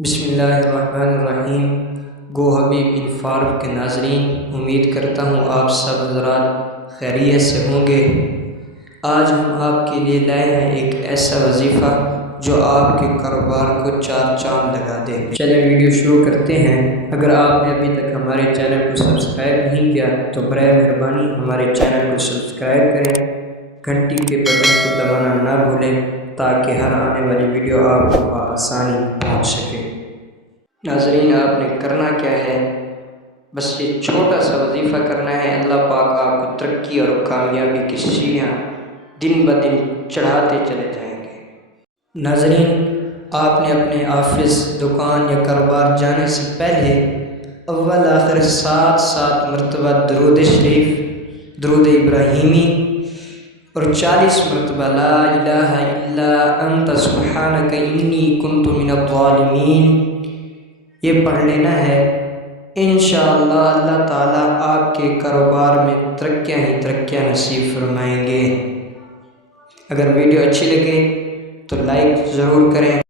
بسم اللہ الرحمن الرحیم۔ گو حبیب انفارم کے ناظرین، امید کرتا ہوں آپ سب حضرات خیریت سے ہوں گے۔ آج ہم آپ کے لیے لائے ہیں ایک ایسا وظیفہ جو آپ کے کاروبار کو چار چاند لگا دے۔ چلیں ویڈیو شروع کرتے ہیں۔ اگر آپ نے ابھی تک ہمارے چینل کو سبسکرائب نہیں کیا تو برائے مہربانی ہمارے چینل کو سبسکرائب کریں، گھنٹی کے بٹن کو دبانا نہ بھولیں تاکہ ہر آنے والی ویڈیو آپ کو بآسانی پہنچ سکے۔ ناظرین، آپ نے کرنا کیا ہے، بس یہ چھوٹا سا وظیفہ کرنا ہے۔ اللہ پاک آپ کو ترقی اور کامیابی کی سیڑھیاں دن بدن چڑھاتے چلے جائیں گے۔ ناظرین، آپ نے اپنے آفس، دکان یا کاروبار جانے سے پہلے اول آخر 7 مرتبہ درود شریف، درود ابراہیمی اور 40 مرتبہ لا الہ الا انت سبحانک انی کنت من الظالمین یہ پڑھ لینا ہے۔ انشاءاللہ اللہ تعالیٰ آپ کے کاروبار میں ترقیاں ہی ترقیاں نصیب فرمائیں گے۔ اگر ویڈیو اچھی لگے تو لائک ضرور کریں۔